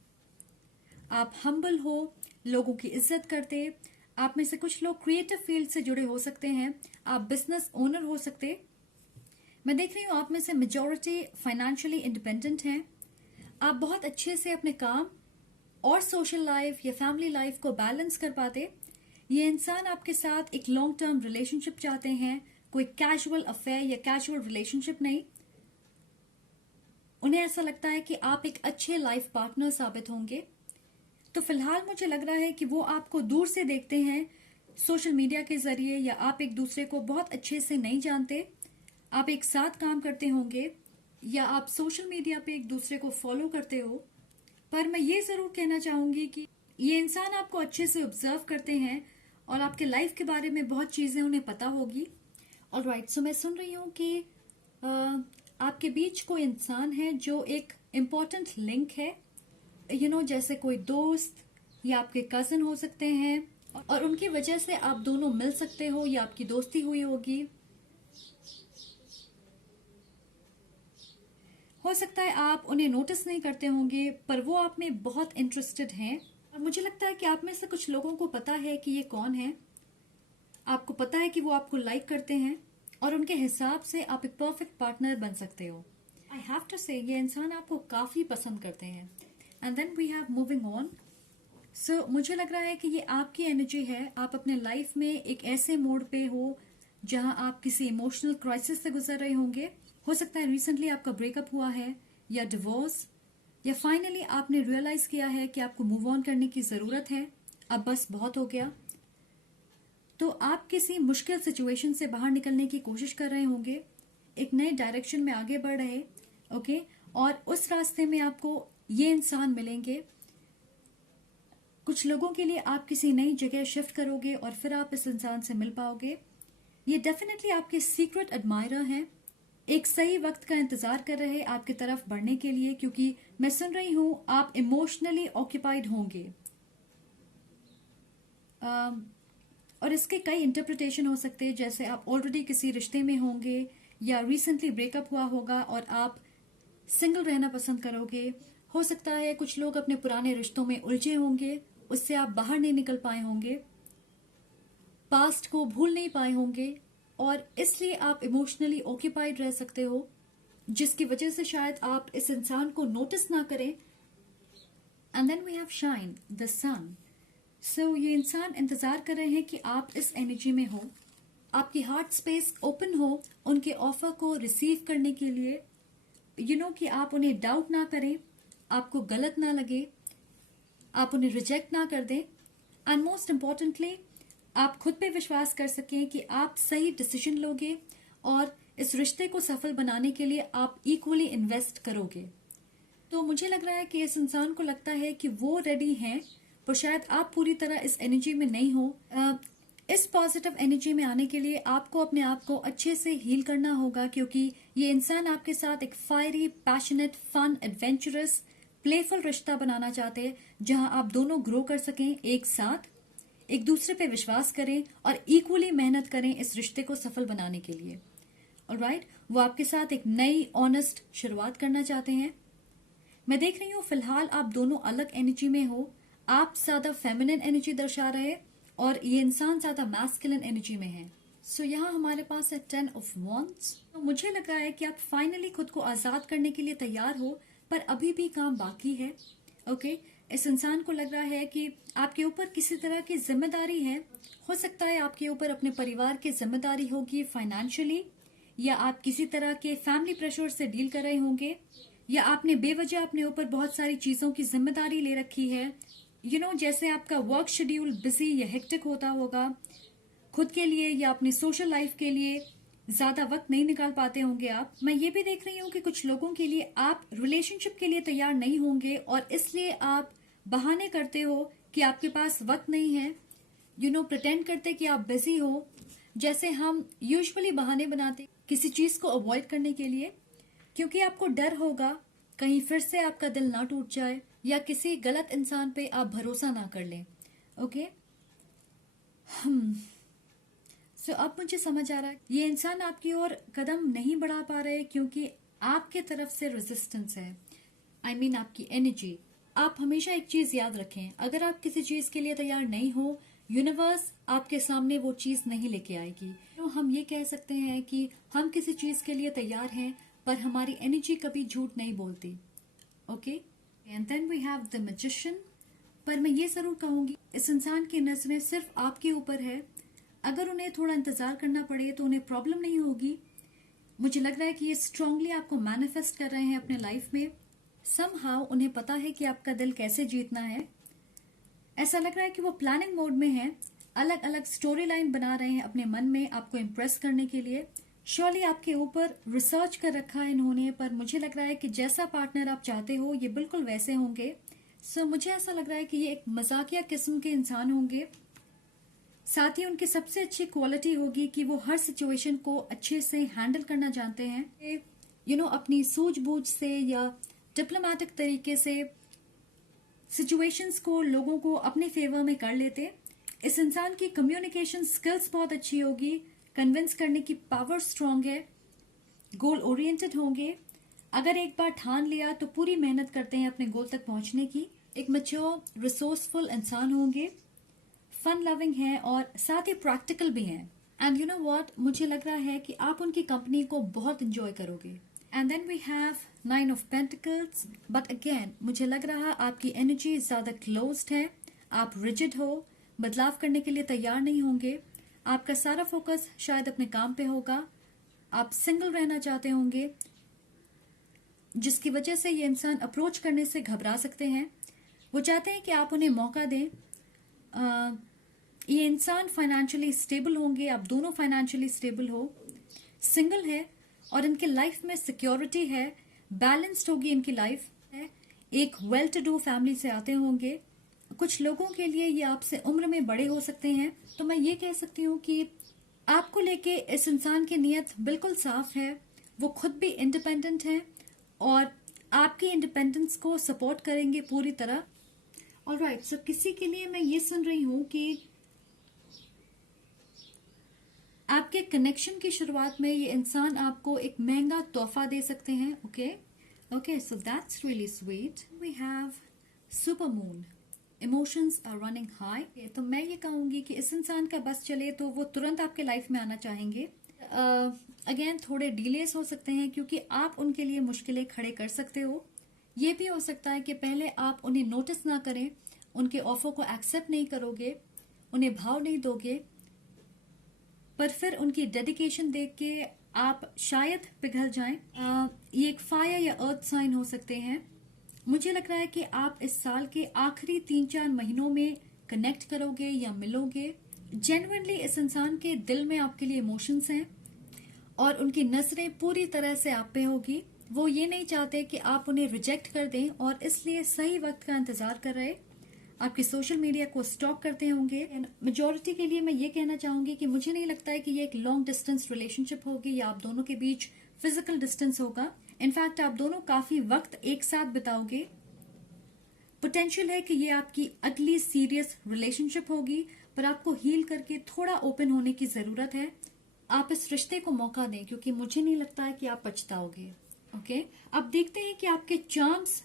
आप हम्बल हो, लोगों की इज्जत करते। आप में से कुछ लोग क्रिएटिव फील्ड से जुड़े हो सकते हैं। आप बिजनेस ओनर हो सकते। मैं देख रही हूँ आप में से मेजॉरिटी फाइनेंशियली इंडिपेंडेंट हैं। आप बहुत अच्छे से अपने काम और सोशल लाइफ या फैमिली लाइफ को बैलेंस कर पाते। ये इंसान आपके साथ एक लॉन्ग टर्म रिलेशनशिप चाहते हैं, कोई कैजुअल अफेयर या कैजुअल रिलेशनशिप नहीं। उन्हें ऐसा लगता है कि आप एक अच्छे लाइफ पार्टनर साबित होंगे। तो फिलहाल मुझे लग रहा है कि वो आपको दूर से देखते हैं सोशल मीडिया के जरिए, या आप एक दूसरे को बहुत अच्छे से नहीं जानते। आप एक साथ काम करते होंगे या आप सोशल मीडिया पे एक दूसरे को फॉलो करते हो। पर मैं ये जरूर कहना चाहूंगी कि ये इंसान आपको अच्छे से ऑब्जर्व करते हैं और आपके लाइफ के बारे में बहुत चीजें उन्हें पता होगी। ऑलराइट, सो मैं सुन रही हूँ कि आपके बीच कोई इंसान है जो एक इम्पोर्टेंट लिंक है, जैसे कोई दोस्त या आपके कजन हो सकते हैं, और उनकी वजह से आप दोनों मिल सकते हो या आपकी दोस्ती हुई होगी। हो सकता है आप उन्हें नोटिस नहीं करते होंगे, पर वो आप में बहुत इंटरेस्टेड हैं। और मुझे लगता है कि आप में से कुछ लोगों को पता है कि ये कौन है। आपको पता है कि वो आपको लाइक करते हैं और उनके हिसाब से आप एक परफेक्ट पार्टनर बन सकते हो। आई हैव टू से ये इंसान आपको काफी पसंद करते हैं। And then we have moving on. So मुझे लग रहा है कि ये आपकी एनर्जी है। आप अपने लाइफ में एक ऐसे मोड पे हो जहां आप किसी इमोशनल क्राइसिस से गुजर रहे होंगे। हो सकता है रिसेंटली आपका ब्रेकअप हुआ है या डिवोर्स, या फाइनली आपने रियलाइज किया है कि आपको मूव ऑन करने की जरूरत है, अब बस बहुत हो गया। तो आप किसी मुश्किल सिचुएशन से बाहर निकलने की कोशिश कर रहे होंगे, एक नए डायरेक्शन में आगे बढ़ रहे। ओके, और उस रास्ते में आपको ये इंसान मिलेंगे। कुछ लोगों के लिए आप किसी नई जगह शिफ्ट करोगे और फिर आप इस इंसान से मिल पाओगे। ये डेफिनेटली आपके सीक्रेट एडमायरर हैं, एक सही वक्त का इंतजार कर रहे आपकी तरफ बढ़ने के लिए, क्योंकि मैं सुन रही हूं आप इमोशनली ऑक्यूपाइड होंगे। और इसके कई इंटरप्रिटेशन हो सकते हैं, जैसे आप ऑलरेडी किसी रिश्ते में होंगे या रिसेंटली ब्रेकअप हुआ होगा और आप सिंगल रहना पसंद करोगे। हो सकता है कुछ लोग अपने पुराने रिश्तों में उलझे होंगे, उससे आप बाहर नहीं निकल पाए होंगे, पास्ट को भूल नहीं पाए होंगे, और इसलिए आप इमोशनली ऑक्यूपाइड रह सकते हो, जिसकी वजह से शायद आप इस इंसान को नोटिस ना करें। And then we have shine the sun. So ये इंसान इंतजार कर रहे हैं कि आप इस एनर्जी में हो, आपकी हार्ट स्पेस ओपन हो उनके ऑफर को रिसीव करने के लिए। कि आप उन्हें डाउट ना करें, आपको गलत ना लगे, आप उन्हें रिजेक्ट ना कर दें, एंड मोस्ट इम्पॉर्टेंटली आप खुद पे विश्वास कर सकें कि आप सही डिसीजन लोगे और इस रिश्ते को सफल बनाने के लिए आप इक्वली इन्वेस्ट करोगे। तो मुझे लग रहा है कि इस इंसान को लगता है कि वो रेडी हैं, पर शायद आप पूरी तरह इस एनर्जी में नहीं हो। इस पॉजिटिव एनर्जी में आने के लिए आपको अपने आप को अच्छे से हील करना होगा, क्योंकि ये इंसान आपके साथ एक fiery, passionate, fun, adventurous, playful रिश्ता बनाना चाहते हैं, जहां आप दोनों ग्रो कर सकें, एक साथ एक दूसरे पे विश्वास करें और इक्वली मेहनत करें इस रिश्ते को सफल बनाने के लिए। ऑलराइट, वो आपके साथ एक नई ऑनेस्ट शुरुआत करना चाहते हैं। मैं देख रही हूँ फिलहाल आप दोनों अलग एनर्जी में हो। आप ज्यादा फेमिनिन एनर्जी दर्शा रहे और ये इंसान ज्यादा मैस्कुलिन एनर्जी में है। सो यहाँ हमारे पास है 10 ऑफ वॉन्ड्स। तो मुझे लग रहा है कि आप फाइनली खुद को आजाद करने के लिए तैयार हो, पर अभी भी काम बाकी है। ओके, इस इंसान को लग रहा है कि आपके ऊपर किसी तरह की जिम्मेदारी है। हो सकता है आपके ऊपर अपने परिवार की जिम्मेदारी होगी फाइनेंशियली, या आप किसी तरह के फैमिली प्रेशर से डील कर रहे होंगे, या आपने बेवजह अपने ऊपर बहुत सारी चीजों की जिम्मेदारी ले रखी है। जैसे आपका वर्क शेड्यूल बिजी या हेक्टिक होता होगा, खुद के लिए या अपनी सोशल लाइफ के लिए ज्यादा वक्त नहीं निकाल पाते होंगे आप। मैं ये भी देख रही हूँ कि कुछ लोगों के लिए आप रिलेशनशिप के लिए तैयार नहीं होंगे और इसलिए आप बहाने करते हो कि आपके पास वक्त नहीं है। प्रिटेंड करते कि आप बिजी हो, जैसे हम यूजुअली बहाने बनाते किसी चीज को अवॉइड करने के लिए, क्योंकि आपको डर होगा कहीं फिर से आपका दिल ना टूट जाए या किसी गलत इंसान पे आप भरोसा ना कर लें। ओके। सो अब मुझे समझ आ रहा है ये इंसान आपकी ओर कदम नहीं बढ़ा पा रहे क्योंकि आपके तरफ से रेजिस्टेंस है। आई मीन आपकी एनर्जी। आप हमेशा एक चीज याद रखें, अगर आप किसी चीज के लिए तैयार नहीं हो, यूनिवर्स आपके सामने वो चीज नहीं लेके आएगी। तो हम ये कह सकते हैं कि हम किसी चीज के लिए तैयार हैं, पर हमारी एनर्जी कभी झूठ नहीं बोलती। Okay, and then we have the magician. पर मैं ये जरूर कहूंगी, इस इंसान की नजरें सिर्फ आपके ऊपर है। अगर उन्हें थोड़ा इंतजार करना पड़े तो उन्हें प्रॉब्लम नहीं होगी। मुझे लग रहा है कि ये स्ट्रांगली आपको मैनिफेस्ट कर रहे हैं अपने लाइफ में। समहाउ उन्हें पता है कि आपका दिल कैसे जीतना है। ऐसा लग रहा है कि वो प्लानिंग मोड में हैं, अलग अलग स्टोरी लाइन बना रहे हैं अपने मन में आपको इम्प्रेस करने के लिए। श्योरली आपके ऊपर रिसर्च कर रखा है इन्होंने, पर मुझे लग रहा है कि जैसा पार्टनर आप चाहते हो ये बिल्कुल वैसे होंगे। सो मुझे ऐसा लग रहा है कि ये एक मजाकिया किस्म के इंसान होंगे। साथ ही उनकी सबसे अच्छी क्वालिटी होगी कि वो हर सिचुएशन को अच्छे से हैंडल करना जानते हैं। अपनी सूझबूझ से या डिप्लोमेटिक तरीके से सिचुएशंस को, लोगों को अपने फेवर में कर लेते। इस इंसान की कम्युनिकेशन स्किल्स बहुत अच्छी होगी, कन्विंस करने की पावर स्ट्रांग है, गोल ओरिएंटेड होंगे। अगर एक बार ठान लिया तो पूरी मेहनत करते हैं अपने गोल तक पहुंचने की। एक मैच्योर रिसोर्सफुल इंसान होंगे, फन लविंग है और साथ ही प्रैक्टिकल भी हैं। एंड यू नो व्हाट, मुझे लग रहा है कि आप उनकी कंपनी को बहुत इंजॉय करोगे। And then we have 9 of pentacles. But again मुझे लग रहा आपकी एनर्जी ज्यादा क्लोज्ड है, आप रिजिड हो, बदलाव करने के लिए तैयार नहीं होंगे। आपका सारा फोकस शायद अपने काम पे होगा। आप सिंगल रहना चाहते होंगे, जिसकी वजह से ये इंसान अप्रोच करने से घबरा सकते हैं। वो चाहते हैं कि आप उन्हें मौका दें। ये इंसान फाइनेंशियली स्टेबल होंगे, आप दोनों फाइनेंशियली स्टेबल हो, सिंगल है और इनके लाइफ में सिक्योरिटी है, बैलेंस्ड होगी इनकी लाइफ है, एक वेल टू डू फैमिली से आते होंगे। कुछ लोगों के लिए ये आपसे उम्र में बड़े हो सकते हैं। तो मैं ये कह सकती हूँ कि आपको लेके इस इंसान की नीयत बिल्कुल साफ है। वो खुद भी इंडिपेंडेंट है और आपकी इंडिपेंडेंस को सपोर्ट करेंगे पूरी तरह। ऑलराइट, सो किसी के लिए मैं ये सुन रही हूँ कि आपके कनेक्शन की शुरुआत में ये इंसान आपको एक महंगा तोहफा दे सकते हैं। Okay, so that's really sweet. We have super moon. Emotions are running high. तो मैं ये कहूंगी कि इस इंसान का बस चले तो वो तुरंत आपके लाइफ में आना चाहेंगे। अगेन थोड़े डिलेस हो सकते हैं क्योंकि आप उनके लिए मुश्किलें खड़े कर सकते हो। ये भी हो सकता है कि पहले आप उन्हें नोटिस ना करें, उनके ऑफर को एक्सेप्ट नहीं करोगे, उन्हें भाव नहीं दोगे, पर फिर उनकी डेडिकेशन देख के आप शायद पिघल जाएं। ये एक फायर या अर्थ साइन हो सकते हैं। मुझे लग रहा है कि आप इस साल के आखिरी 3-4 महीनों में कनेक्ट करोगे या मिलोगे। जेन्युइनली इस इंसान के दिल में आपके लिए इमोशंस हैं और उनकी नजरें पूरी तरह से आप पे होगी। वो ये नहीं चाहते कि आप उन्हें रिजेक्ट कर दें और इसलिए सही वक्त का इंतजार कर रहे। आपकी सोशल मीडिया को स्टॉक करते होंगे। मेजोरिटी के लिए मैं ये कहना चाहूंगी कि मुझे नहीं लगता है कि ये एक लॉन्ग डिस्टेंस रिलेशनशिप होगी या आप दोनों के बीच फिजिकल डिस्टेंस होगा। इनफैक्ट आप दोनों काफी वक्त एक साथ बिताओगे। पोटेंशियल है कि ये आपकी अगली सीरियस रिलेशनशिप होगी, पर आपको हील करके थोड़ा ओपन होने की जरूरत है। आप इस रिश्ते को मौका दें क्योंकि मुझे नहीं लगता है कि आप पछताओगे। ओके, अब देखते हैं कि आपके चार्म्स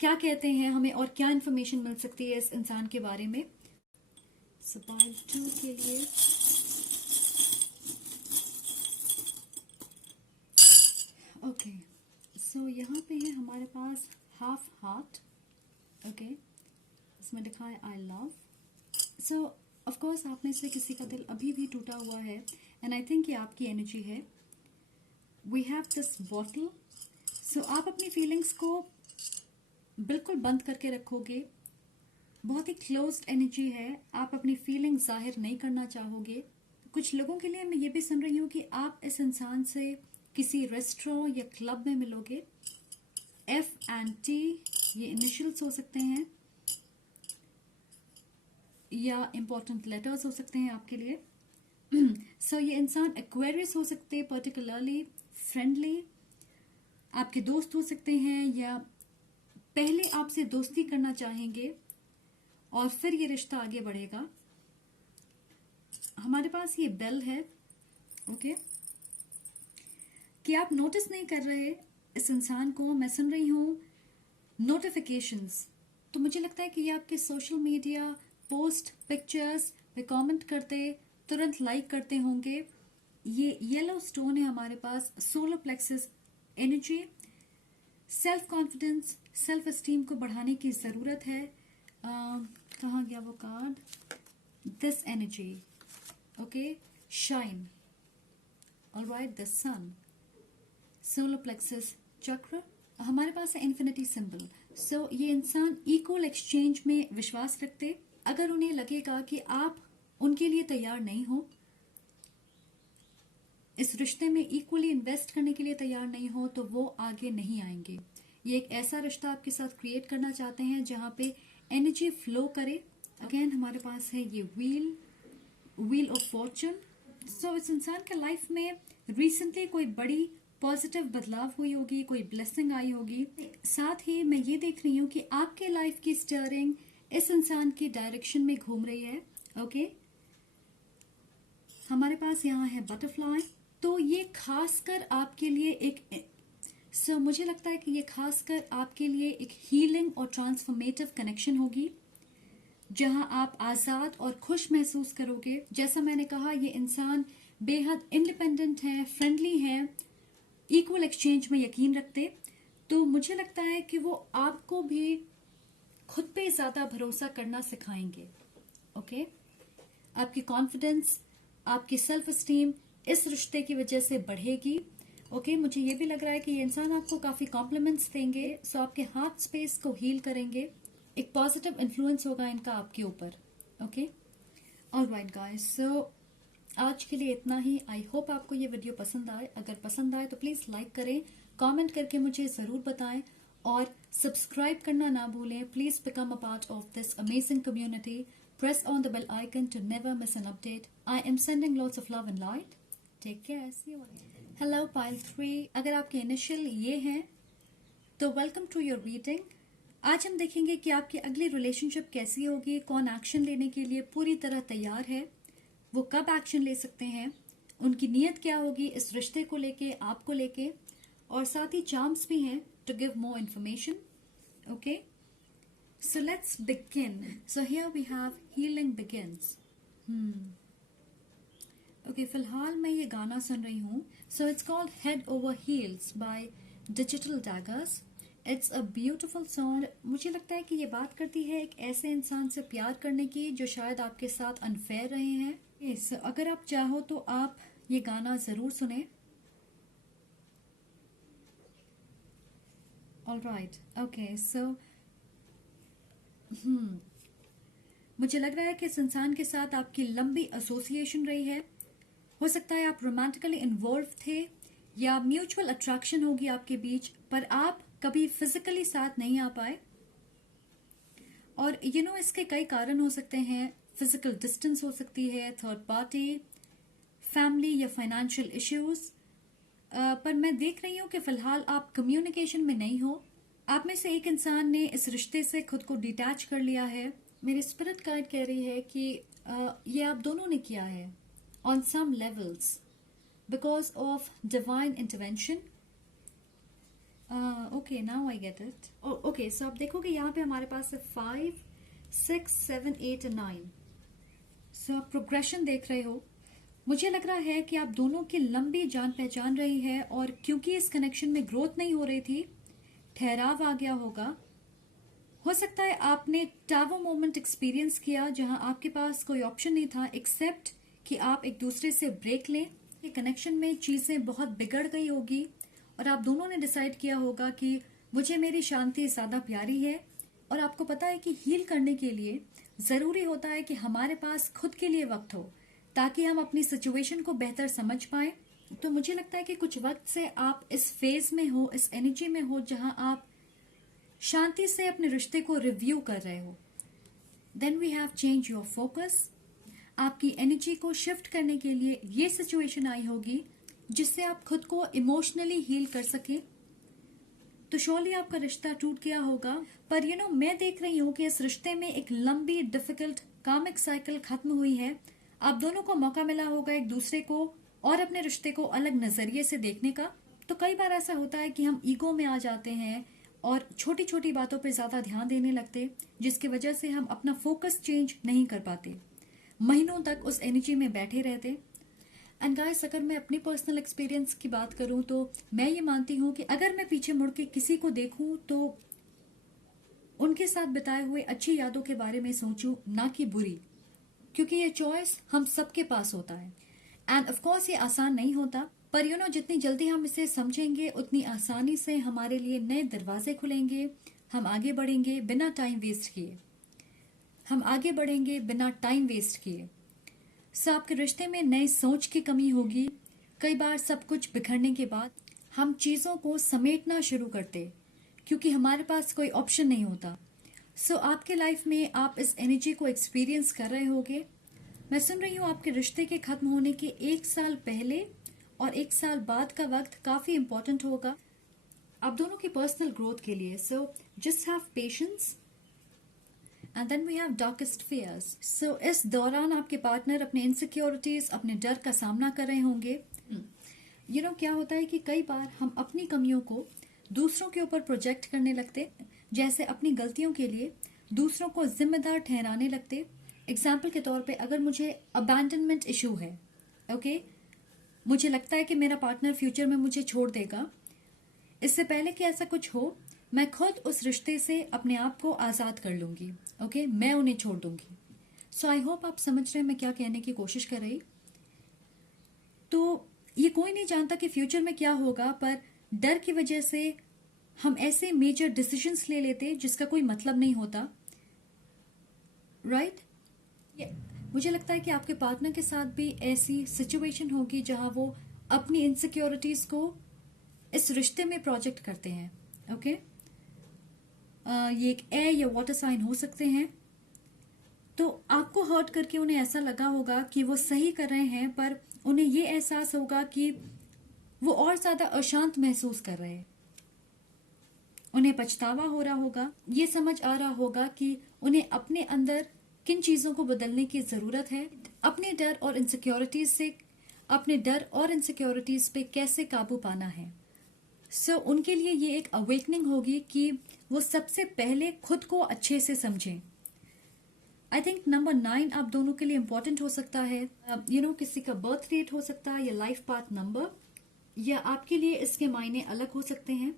क्या कहते हैं हमें और क्या इंफॉर्मेशन मिल सकती है इस इंसान के बारे में। सवाल 2 के लिए ओके, सो यहाँ पे है हमारे पास हाफ हार्ट। ओके, इसमें लिखा है I love. So of course आप में से किसी का दिल अभी भी टूटा हुआ है एंड आई थिंक ये आपकी एनर्जी है। We have this bottle. So आप अपनी फीलिंग्स को बिल्कुल बंद करके रखोगे। बहुत ही क्लोज्ड एनर्जी है, आप अपनी फीलिंग जाहिर नहीं करना चाहोगे। कुछ लोगों के लिए मैं ये भी सुन रही हूँ कि आप इस इंसान से किसी रेस्टोरेंट या क्लब में मिलोगे। F&T ये इनिशियल्स हो सकते हैं या इंपॉर्टेंट लेटर्स हो सकते हैं आपके लिए। सो ये इंसान एक्वेरियस हो सकते हैं, पर्टिकुलरली फ्रेंडली, आपके दोस्त हो सकते हैं या पहले आपसे दोस्ती करना चाहेंगे और फिर ये रिश्ता आगे बढ़ेगा। हमारे पास ये बेल है, ओके, कि आप नोटिस नहीं कर रहे इस इंसान को। मैं सुन रही हूँ नोटिफिकेशंस, तो मुझे लगता है कि ये आपके सोशल मीडिया पोस्ट पिक्चर्स पे कमेंट करते, तुरंत लाइक करते होंगे। ये येलो स्टोन है हमारे पास, solar plexus energy. Self confidence, self esteem को बढ़ाने की जरूरत है। कहाँ गया वो card? This energy, okay, shine, alright, the sun, solar plexus chakra. हमारे पास है इन्फिनिटी सिंबल। सो ये इंसान इक्वल एक्सचेंज में विश्वास रखते। अगर उन्हें लगेगा कि आप उनके लिए तैयार नहीं हो, इस रिश्ते में इक्वली इन्वेस्ट करने के लिए तैयार नहीं हो, तो वो आगे नहीं आएंगे। ये एक ऐसा रिश्ता आपके साथ क्रिएट करना चाहते हैं जहां पे एनर्जी फ्लो करे। अगेन हमारे पास है ये व्हील ऑफ फॉर्चून। सो इस इंसान के लाइफ में रिसेंटली कोई बड़ी पॉजिटिव बदलाव हुई होगी, कोई ब्लेसिंग आई होगी। साथ ही मैं ये देख रही हूँ कि आपके लाइफ की स्टीयरिंग इस इंसान की डायरेक्शन में घूम रही है, ओके। हमारे पास यहाँ है बटरफ्लाई। तो ये खासकर आपके लिए मुझे लगता है कि ये खासकर आपके लिए एक हीलिंग और ट्रांसफॉर्मेटिव कनेक्शन होगी, जहां आप आजाद और खुश महसूस करोगे। जैसा मैंने कहा, ये इंसान बेहद इंडिपेंडेंट है, फ्रेंडली है, इक्वल एक्सचेंज में यकीन रखते। तो मुझे लगता है कि वो आपको भी खुद पे ज्यादा भरोसा करना सिखाएंगे, ओके। आपकी कॉन्फिडेंस, आपकी सेल्फ एस्टीम इस रिश्ते की वजह से बढ़ेगी, ओके। मुझे ये भी लग रहा है कि ये इंसान आपको काफी कॉम्प्लीमेंट्स देंगे, सो आपके हार्ट स्पेस को हील करेंगे। एक पॉजिटिव इन्फ्लुएंस होगा इनका आपके ऊपर, ओके। ऑलराइट गाइस, सो आज के लिए इतना ही। आई होप आपको ये वीडियो पसंद आए। अगर पसंद आए तो प्लीज लाइक करें, कमेंट करके मुझे जरूर बताएं और सब्सक्राइब करना ना भूलें। Please become a part of this amazing community. Press on the bell icon to never miss an update. I am sending lots of love and light. Take care. See you again. Hello pile 3. अगर आपके initial ये हैं तो welcome to your reading. आज हम देखेंगे कि आपकी अगली रिलेशनशिप कैसी होगी, कौन एक्शन लेने के लिए पूरी तरह तैयार है, वो कब एक्शन ले सकते हैं, उनकी नीयत क्या होगी इस रिश्ते को लेके, आपको लेके, और साथ ही चार्म्स भी हैं to give more information, okay. So let's begin. So here we have healing begins. Okay, फिलहाल मैं ये गाना सुन रही हूँ. So it's called Head Over Heels by Digital Daggers. It's a beautiful song. मुझे लगता है कि ये बात करती है एक ऐसे इंसान से प्यार करने की जो शायद आपके साथ अनफेयर रहे हैं. Yes, अगर आप चाहो तो आप ये गाना जरूर सुने. All right. Okay, so मुझे लग रहा है कि इस इंसान के साथ आपकी लंबी एसोसिएशन रही है. हो सकता है आप रोमांटिकली इन्वॉल्व थे या म्यूचुअल अट्रैक्शन होगी आपके बीच, पर आप कभी फिजिकली साथ नहीं आ पाए. और इसके कई कारण हो सकते हैं. फिजिकल डिस्टेंस हो सकती है, थर्ड पार्टी, फैमिली या फाइनेंशियल इश्यूज. पर मैं देख रही हूं कि फिलहाल आप कम्युनिकेशन में नहीं हो. आप में से एक इंसान ने इस रिश्ते से खुद को डिटैच कर लिया है. मेरी स्पिरिट गाइड कह रही है कि ये आप दोनों ने किया है on some levels because of divine intervention. Okay, now I get it. Okay, so आप देखोगे यहाँ पे हमारे पास है 5, 6, 7, 8 और 9. सो आप प्रोग्रेशन देख रहे हो. मुझे लग रहा है कि आप दोनों की लंबी जान पहचान रही है, और क्योंकि इस कनेक्शन में ग्रोथ नहीं हो रही थी, ठहराव आ गया होगा. हो सकता है आपने टावर मोमेंट एक्सपीरियंस किया जहां आपके पास कोई ऑप्शन नहीं था एक्सेप्ट कि आप एक दूसरे से ब्रेक लें. ये कनेक्शन में चीजें बहुत बिगड़ गई होगी और आप दोनों ने डिसाइड किया होगा कि मुझे मेरी शांति ज्यादा प्यारी है. और आपको पता है कि हील करने के लिए जरूरी होता है कि हमारे पास खुद के लिए वक्त हो ताकि हम अपनी सिचुएशन को बेहतर समझ पाए. तो मुझे लगता है कि कुछ वक्त से आप इस फेज में हो, इस एनर्जी में हो जहां आप शांति से अपने रिश्ते को रिव्यू कर रहे हो. Then we have change your focus. आपकी एनर्जी को शिफ्ट करने के लिए ये सिचुएशन आई होगी जिससे आप खुद को इमोशनली हील कर सके. तो श्योरली आपका रिश्ता टूट गया होगा। पर मैं देख रही हूँ कि इस रिश्ते में एक लंबी डिफिकल्ट कामिक साइकिल खत्म हुई है। आप दोनों को मौका मिला होगा एक दूसरे को और अपने रिश्ते को अलग नजरिए से देखने का। तो कई बार ऐसा होता है कि हम ईगो में आ जाते हैं और छोटी छोटी बातों पे ज्यादा ध्यान देने लगते, जिसकी वजह से हम अपना फोकस चेंज नहीं कर पाते, महीनों तक उस एनर्जी में बैठे रहते। एंड गाइस, अगर मैं अपनी पर्सनल एक्सपीरियंस की बात करूं तो मैं ये मानती हूं कि अगर मैं पीछे मुड़ के किसी को देखूं तो उनके साथ बिताए हुए अच्छी यादों के बारे में सोचूं, ना कि बुरी, क्योंकि ये चॉइस हम सबके पास होता है। एंड ऑफ कोर्स ये आसान नहीं होता, पर जितनी जल्दी हम इसे समझेंगे उतनी आसानी से हमारे लिए नए दरवाजे खुलेंगे। हम आगे बढ़ेंगे बिना टाइम वेस्ट किए। हम आगे बढ़ेंगे बिना टाइम वेस्ट किए। सो आपके रिश्ते में नई सोच की कमी होगी। कई बार सब कुछ बिखरने के बाद हम चीजों को समेटना शुरू करते, क्योंकि हमारे पास कोई ऑप्शन नहीं होता। सो आपके लाइफ में आप इस एनर्जी को एक्सपीरियंस कर रहे होगे। मैं सुन रही हूँ आपके रिश्ते के खत्म होने के 1 साल पहले और 1 साल बाद का वक्त काफी इंपॉर्टेंट होगा आप दोनों की पर्सनल ग्रोथ के लिए। So just have patience. And then we have darkest fears. So इस दौरान आपके पार्टनर अपने इनसिक्योरिटीज, अपने डर का सामना कर रहे होंगे। क्या होता है कि कई बार हम अपनी कमियों को दूसरों के ऊपर प्रोजेक्ट करने लगते, जैसे अपनी गलतियों के लिए दूसरों को जिम्मेदार ठहराने लगते। एग्जाम्पल के तौर पे, अगर मुझे अबैंडनमेंट इशू है, ओके, मुझे लगता है कि मेरा पार्टनर फ्यूचर में मुझे छोड़ देगा, इससे पहले कि ऐसा कुछ हो मैं खुद उस रिश्ते से अपने आप को आजाद कर लूंगी। ओके, मैं उन्हें छोड़ दूंगी। सो आई होप आप समझ रहे हैं मैं क्या कहने की कोशिश कर रही। तो ये कोई नहीं जानता कि फ्यूचर में क्या होगा, पर डर की वजह से हम ऐसे मेजर डिसीजंस ले लेते जिसका कोई मतलब नहीं होता, राइट? मुझे लगता है कि आपके पार्टनर के साथ भी ऐसी सिचुएशन होगी जहां वो अपनी इनसिक्योरिटीज को इस रिश्ते में प्रोजेक्ट करते हैं। ओके, ये एक एयर या वाटर साइन हो सकते हैं। तो आपको हर्ट करके उन्हें ऐसा लगा होगा कि वो सही कर रहे हैं, पर उन्हें ये एहसास होगा कि वो और ज्यादा अशांत महसूस कर रहे हैं। उन्हें पछतावा हो रहा होगा, ये समझ आ रहा होगा कि उन्हें अपने अंदर किन चीजों को बदलने की जरूरत है। अपने डर और इनसिक्योरिटीज पे कैसे काबू पाना है। सो उनके लिए ये एक अवेकनिंग होगी कि वो सबसे पहले खुद को अच्छे से समझें। आई थिंक नंबर 9 आप दोनों के लिए इंपॉर्टेंट हो सकता है। किसी का बर्थ डेट हो सकता है या लाइफ पाथ नंबर, या आपके लिए इसके मायने अलग हो सकते हैं।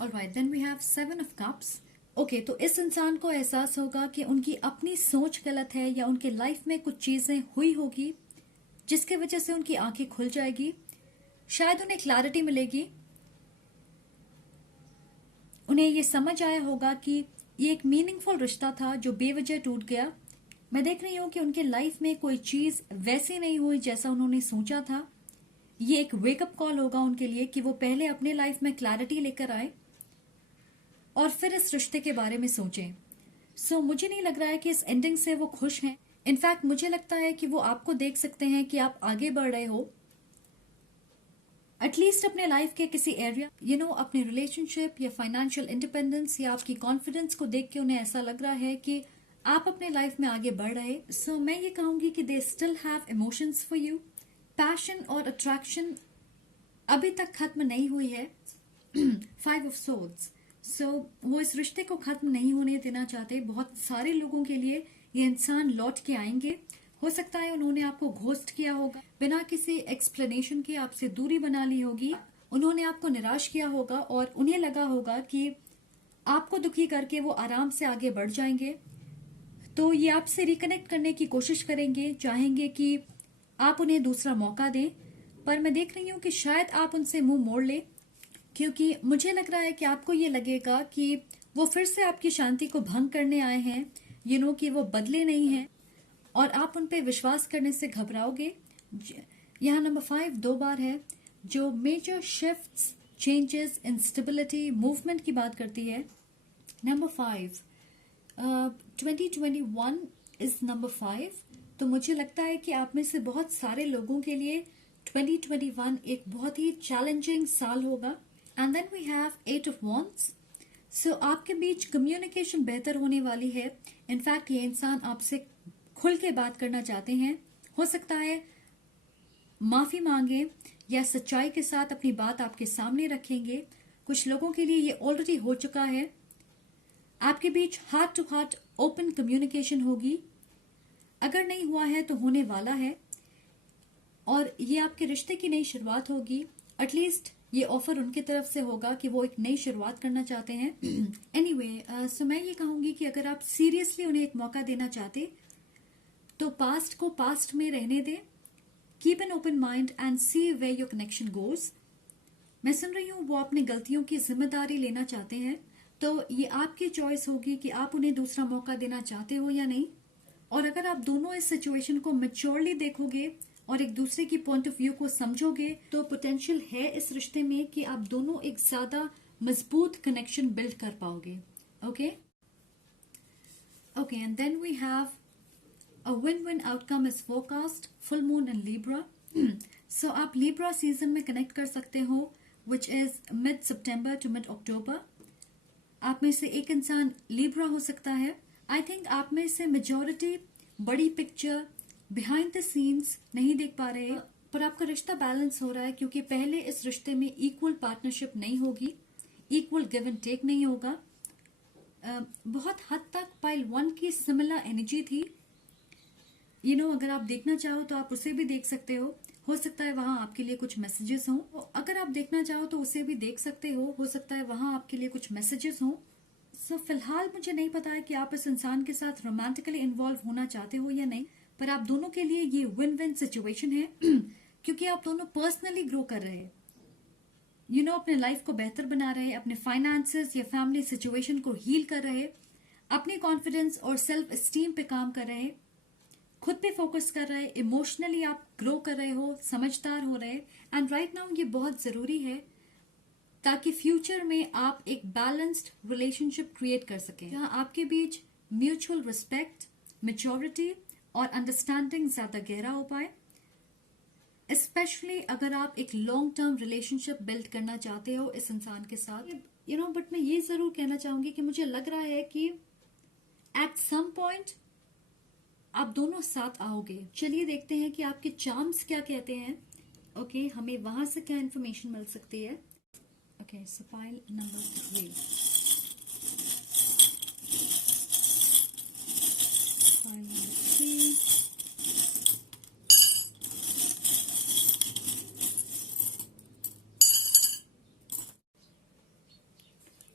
Alright, then we have 7 of cups. Okay, तो इस इंसान को एहसास होगा कि उनकी अपनी सोच गलत है, या उनके लाइफ में कुछ चीजें हुई होगी जिसकी वजह से उनकी आंखें खुल जाएगी। शायद उन्हें क्लैरिटी मिलेगी। उन्हें ये समझ आया होगा कि ये एक मीनिंगफुल रिश्ता था जो बेवजह टूट गया। मैं देख रही हूँ कि उनके लाइफ में कोई चीज वैसी नहीं हुई जैसा उन्होंने सोचा था। ये एक वेकअप कॉल होगा उनके लिए कि वो पहले अपने लाइफ में क्लैरिटी लेकर आए और फिर इस रिश्ते के बारे में सोचें। सो मुझे नहीं लग रहा है कि इस एंडिंग से वो खुश हैं। इनफैक्ट मुझे लगता है कि वो आपको देख सकते हैं कि आप आगे बढ़ रहे हो, एटलीस्ट अपने लाइफ के किसी एरिया, अपने रिलेशनशिप या फाइनेंशियल इंडिपेंडेंस या आपकी कॉन्फिडेंस को देख के उन्हें ऐसा लग रहा है कि आप अपने लाइफ में आगे बढ़ रहे। सो मैं ये कहूंगी कि they still have emotions for you. Passion और अट्रैक्शन अभी तक खत्म नहीं हुई है। 5 ऑफ सोर्ड्स। सो वो इस रिश्ते को खत्म नहीं होने देना चाहते। बहुत सारे लोगों के लिए ये इंसान लौट के आएंगे। हो सकता है उन्होंने आपको घोस्ट किया होगा, बिना किसी एक्सप्लेनेशन के आपसे दूरी बना ली होगी। उन्होंने आपको निराश किया होगा और उन्हें लगा होगा कि आपको दुखी करके वो आराम से आगे बढ़ जाएंगे। तो ये आपसे रिकनेक्ट करने की कोशिश करेंगे, चाहेंगे कि आप उन्हें दूसरा मौका दें। पर मैं देख रही हूँ कि शायद आप उनसे मुंह मोड़ ले, क्योंकि मुझे लग रहा है कि आपको ये लगेगा कि वो फिर से आपकी शांति को भंग करने आए हैं, कि वो बदले नहीं हैं, और आप उन पे विश्वास करने से घबराओगे। यहाँ नंबर 5 2 बार है, जो major shifts, changes, instability, movement की बात करती है। Number 5 2021 is number 5। तो मुझे लगता है कि आप में से बहुत सारे लोगों के लिए 2021 एक बहुत ही चैलेंजिंग साल होगा। And then we have 8 of wands. So आपके बीच कम्युनिकेशन बेहतर होने वाली है. इनफैक्ट ये इंसान आपसे खुल के बात करना चाहते हैं. हो सकता है माफी मांगे या सच्चाई के साथ अपनी बात आपके सामने रखेंगे. कुछ लोगों के लिए ये ऑलरेडी हो चुका है. आपके बीच heart to heart open communication होगी. अगर नहीं हुआ है तो होने वाला है, और ये आपके रिश्ते की नई शुरुआत होगी. एटलीस्ट ये ऑफर उनकी तरफ से होगा कि वो एक नई शुरुआत करना चाहते हैं. एनीवे, सो मैं ये कहूंगी कि अगर आप सीरियसली उन्हें एक मौका देना चाहते तो पास्ट को पास्ट में रहने दें. Keep an open mind and see where your connection goes. मैं सुन रही हूँ वो अपनी गलतियों की जिम्मेदारी लेना चाहते हैं, तो ये आपकी चॉइस होगी कि आप उन्हें दूसरा मौका देना चाहते हो या नहीं. और अगर आप दोनों इस सिचुएशन को मैच्योरली देखोगे और एक दूसरे की पॉइंट ऑफ व्यू को समझोगे तो पोटेंशियल है इस रिश्ते में कि आप दोनों एक ज्यादा मजबूत कनेक्शन बिल्ड कर पाओगे. Okay okay and then we have a win-win outcome is forecast, full moon in Libra. So आप लिब्रा सीजन में कनेक्ट कर सकते हो which is mid September to mid October. आप में से एक इंसान लिब्रा हो सकता है. आई थिंक आप में से मेजॉरिटी बड़ी पिक्चर बिहाइंड द सीन्स नहीं देख पा रहे, पर आपका रिश्ता बैलेंस हो रहा है क्योंकि पहले इस रिश्ते में इक्वल पार्टनरशिप नहीं होगी, इक्वल गिव एंड टेक नहीं होगा. बहुत हद तक पाइल 1 की सिमिलर एनर्जी थी. अगर आप देखना चाहो तो आप उसे भी देख सकते हो सकता है वहां आपके लिए कुछ मैसेजेस हों. अगर आप देखना चाहो तो उसे भी देख सकते हो सकता है वहां आपके लिए कुछ मैसेजेस हों. सो फिलहाल मुझे नहीं पता है कि आप इस इंसान के साथ रोमांटिकली इन्वॉल्व होना चाहते हो या नहीं, पर आप दोनों के लिए ये विन विन सिचुएशन है क्योंकि आप दोनों पर्सनली ग्रो कर रहे हैं. अपने लाइफ को बेहतर बना रहे हैं, अपने फाइनेंसेस या फैमिली सिचुएशन को हील कर रहे हैं, अपने कॉन्फिडेंस और सेल्फ एस्टीम पे काम कर रहे हैं, खुद पे फोकस कर रहे हैं, इमोशनली आप ग्रो कर रहे हो, समझदार हो रहे हैं. एंड राइट नाउ ये बहुत जरूरी है ताकि फ्यूचर में आप एक बैलेंस्ड रिलेशनशिप क्रिएट कर सकें जहां आपके बीच म्यूचुअल रिस्पेक्ट, मैच्योरिटी और अंडरस्टैंडिंग ज्यादा गहरा हो पाए. स्पेशली अगर आप एक लॉन्ग टर्म रिलेशनशिप बिल्ड करना चाहते हो इस इंसान के साथ. बट मैं ये जरूर कहना चाहूंगी कि मुझे लग रहा है कि एट सम पॉइंट आप दोनों साथ आओगे. चलिए देखते हैं कि आपके चार्म्स क्या कहते हैं. ओके, हमें वहां से क्या इन्फॉर्मेशन मिल सकती है. Okay, so pile number 3. Pile number 3.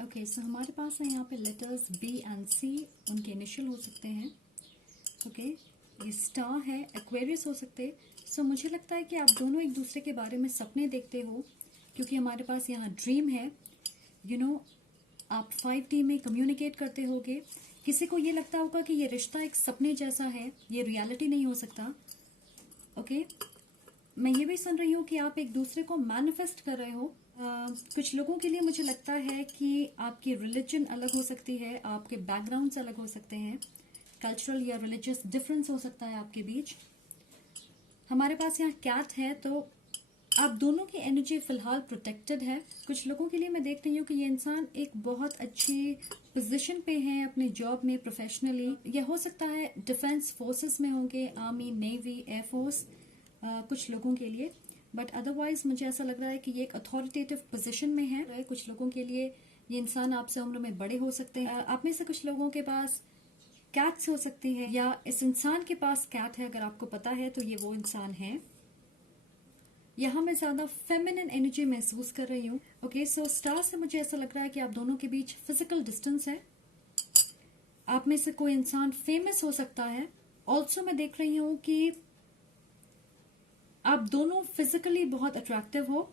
Okay, so हमारे पास है यहाँ पे लेटर्स बी एंड सी, उनके इनिशियल हो सकते हैं. ओके, ये स्टार है, एक्वेरियस हो सकते हैं. सो मुझे लगता है कि आप दोनों एक दूसरे के बारे में सपने देखते हो क्योंकि हमारे पास यहाँ ड्रीम है. आप 5D में कम्युनिकेट करते होगे. किसी को ये लगता होगा कि ये रिश्ता एक सपने जैसा है, ये रियलिटी नहीं हो सकता. ओके, मैं ये भी सुन रही हूँ कि आप एक दूसरे को मैनिफेस्ट कर रहे हो. कुछ लोगों के लिए मुझे लगता है कि आपकी रिलीजन अलग हो सकती है, आपके बैकग्राउंड्स अलग हो सकते हैं, कल्चरल या रिलीजियस डिफरेंस हो सकता है आपके बीच. हमारे पास यहाँ कैट है, तो आप दोनों की एनर्जी फिलहाल प्रोटेक्टेड है. कुछ लोगों के लिए मैं देख रही हूँ कि ये इंसान एक बहुत अच्छी पोजीशन पे है अपने जॉब में, प्रोफेशनली. यह हो सकता है डिफेंस फोर्सेस में होंगे, आर्मी, नेवी, एयरफोर्स, कुछ लोगों के लिए. बट अदरवाइज मुझे ऐसा लग रहा है कि ये एक अथॉरिटेटिव पोजीशन में है. कुछ लोगों के लिए ये इंसान आपसे उम्र में बड़े हो सकते हैं. आप में से कुछ लोगों के पास कैट्स हो सकती है या इस इंसान के पास कैट है. अगर आपको पता है तो ये वो इंसान है. यहाँ मैं ज्यादा फेमिनिन एनर्जी महसूस कर रही हूँ. ओके, सो स्टार से मुझे ऐसा लग रहा है कि आप दोनों के बीच फिजिकल डिस्टेंस है. आप में से कोई इंसान फेमस हो सकता है. ऑल्सो मैं देख रही हूँ कि आप दोनों फिजिकली बहुत अट्रैक्टिव हो.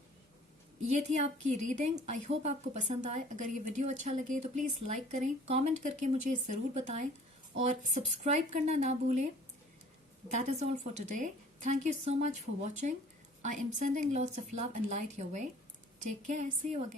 ये थी आपकी रीडिंग. आई होप आपको पसंद आए. अगर ये वीडियो अच्छा लगे तो प्लीज लाइक करें, कमेंट करके मुझे जरूर बताएं और सब्सक्राइब करना ना भूलें. That is all for today. Thank you so much for watching. I am sending lots of love and light your way. Take care. See you again.